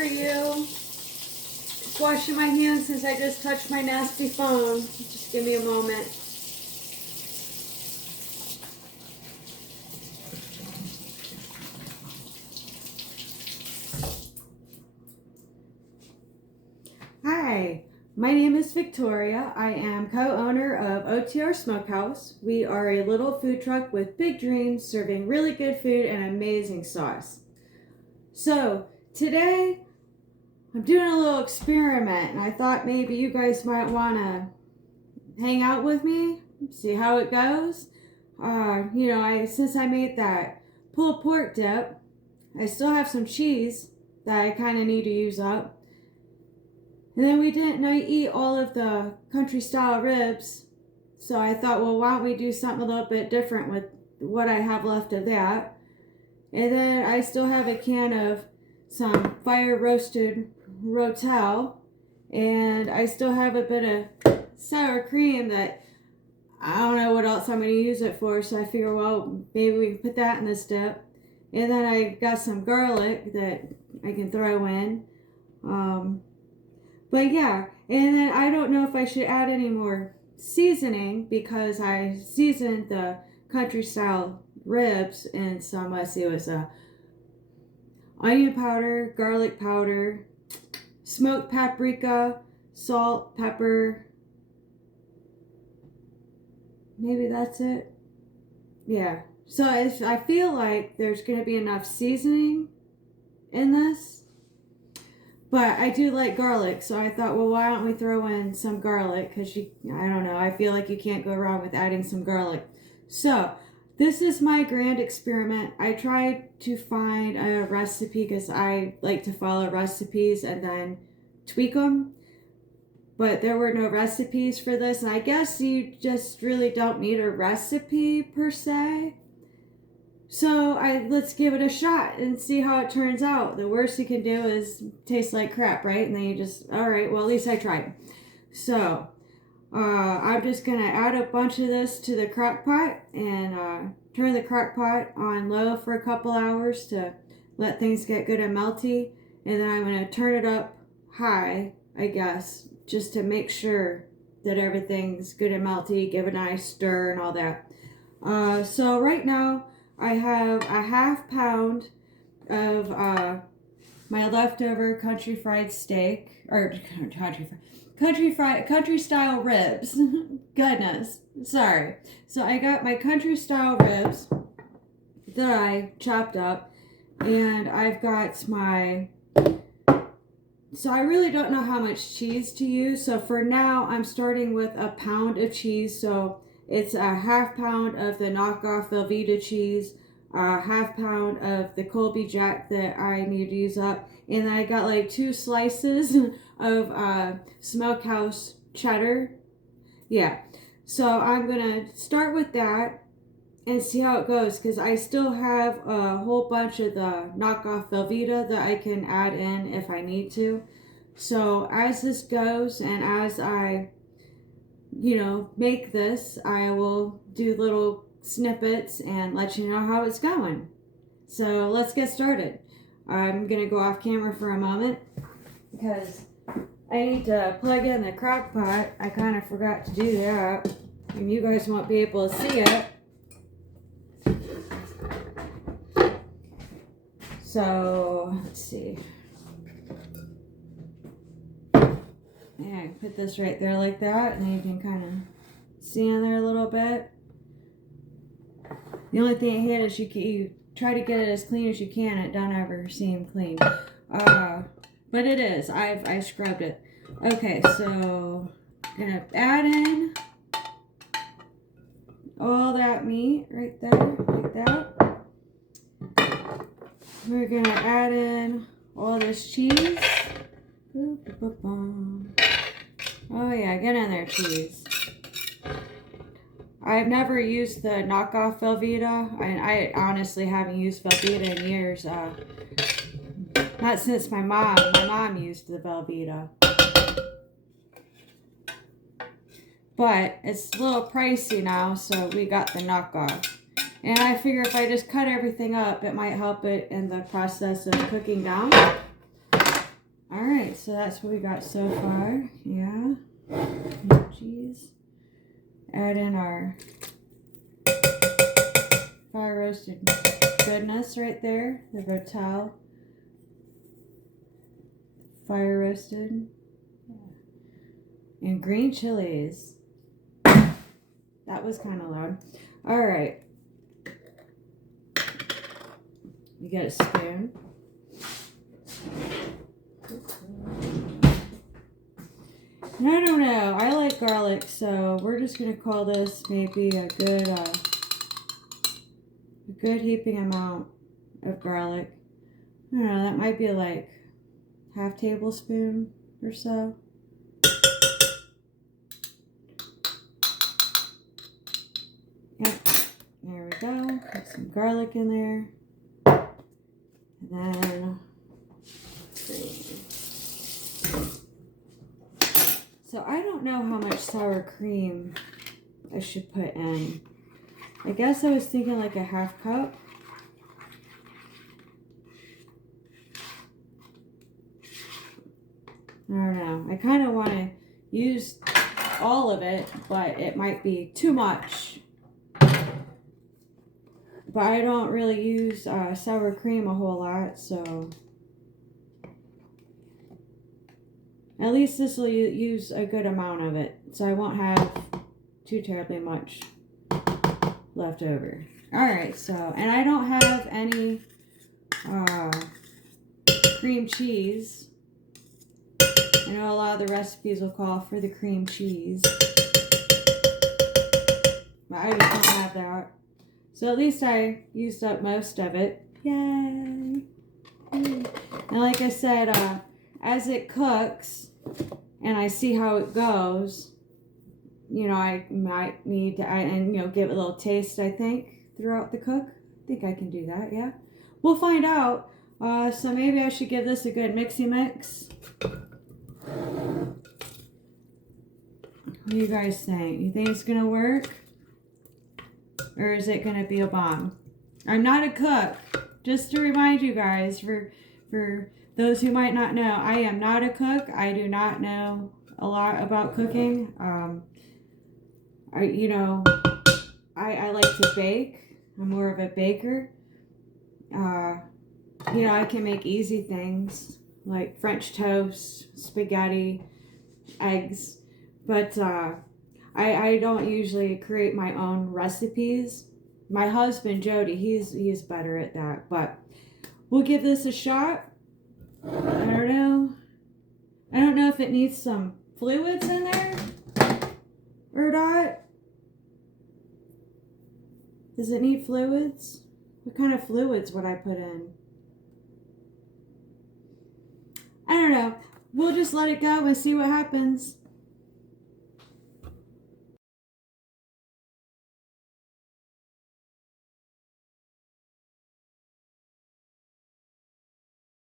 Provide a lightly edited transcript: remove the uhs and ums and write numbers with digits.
are you? Just washing my hands since I just touched my nasty phone. Just give me a moment. Hi, my name is Victoria. I am co-owner of OTR Smokehouse. We are a little food truck with big dreams, serving really good food and amazing sauce. So today I'm doing a little experiment, and I thought maybe you guys might want to hang out with me, see how it goes. Since I made that pulled pork dip, I still have some cheese that I kind of need to use up. And then we didn't eat all of the country style ribs, so I thought, well, why don't we do something a little bit different with what I have left of that. And then I still have a can of some fire roasted rotel, and I still have a bit of sour cream that I don't know what else I'm going to use it for, so I figure, well, maybe we can put that in this dip. And then I got some garlic that I can throw in. But yeah, and then I don't know if I should add any more seasoning because I seasoned the country style ribs in some, let's see, it was onion powder, garlic powder, smoked paprika, salt, pepper. Maybe that's it. Yeah. So I feel like there's going to be enough seasoning in this. But I do like garlic, so I thought, well, why don't we throw in some garlic? Because I don't know, I feel like you can't go wrong with adding some garlic. So this is my grand experiment. I tried to find a recipe because I like to follow recipes and then tweak them. But there were no recipes for this, and I guess you just really don't need a recipe per se. So let's give it a shot and see how it turns out. The worst you can do is taste like crap, right? And then you just, all right, well, at least I tried. So I'm just going to add a bunch of this to the crock pot and turn the crock pot on low for a couple hours to let things get good and melty. And then I'm going to turn it up high, I guess, just to make sure that everything's good and melty, give a nice stir and all that. So right now, I have a half pound of my leftover country fried steak, or country style ribs. Goodness, sorry. So I got my country style ribs that I chopped up, and I've got my. So I really don't know how much cheese to use. So for now, I'm starting with a pound of cheese. So it's a half pound of the knockoff Velveeta cheese, a half pound of the Colby Jack that I need to use up, and then I got like 2 slices of Smokehouse cheddar. Yeah, so I'm gonna start with that and see how it goes because I still have a whole bunch of the knockoff Velveeta that I can add in if I need to. So as this goes and as I make this, I will do little snippets and let you know how it's going. So let's get started. I'm gonna go off camera for a moment because I need to plug in the crock pot. I kind of forgot to do that, and you guys won't be able to see it. So let's see. Yeah, put this right there like that, and then you can kind of see in there a little bit. The only thing I hate is you try to get it as clean as you can, and it don't ever seem clean. But it is. I scrubbed it. Okay, so I'm gonna add in all that meat right there, like that. We're gonna add in all this cheese. Oh yeah, get in there, cheese. I've never used the knockoff Velveeta, and I honestly haven't used Velveeta in years. Not since my mom used the Velveeta. But it's a little pricey now, so we got the knockoff. And I figure if I just cut everything up, it might help it in the process of cooking down. so that's what we got so far. Yeah. Cheese. Add in our fire roasted goodness right there. The Rotel. Fire roasted. And green chilies. That was kind of loud. All right. You get a spoon. And I don't know. I like garlic, so we're just gonna call this maybe a good heaping amount of garlic. I don't know. That might be like half tablespoon or so. Yep. There we go. Put some garlic in there. And then cream. So I don't know how much sour cream I should put in. I guess I was thinking like a half cup. I don't know. I kind of want to use all of it, but it might be too much. But I don't really use sour cream a whole lot, so at least this will use a good amount of it, so I won't have too terribly much left over. Alright, so, and I don't have any cream cheese. I know a lot of the recipes will call for the cream cheese, but I just don't have that. So at least I used up most of it. Yay! And like I said, as it cooks and I see how it goes, you know, I might need to, give it a little taste, I think, throughout the cook. I think I can do that, yeah. We'll find out. So maybe I should give this a good mixy mix. What do you guys think? You think it's gonna work? Or is it gonna be a bomb? I'm not a cook. Just to remind you guys, for those who might not know, I am not a cook. I do not know a lot about cooking. I like to bake. I'm more of a baker. I can make easy things like French toast, spaghetti, eggs, but I don't usually create my own recipes. My husband Jody, he's better at that, but we'll give this a shot. I don't know if it needs some fluids in there or not. Does it need fluids? What kind of fluids would I put in? I don't know. We'll just let it go and see what happens.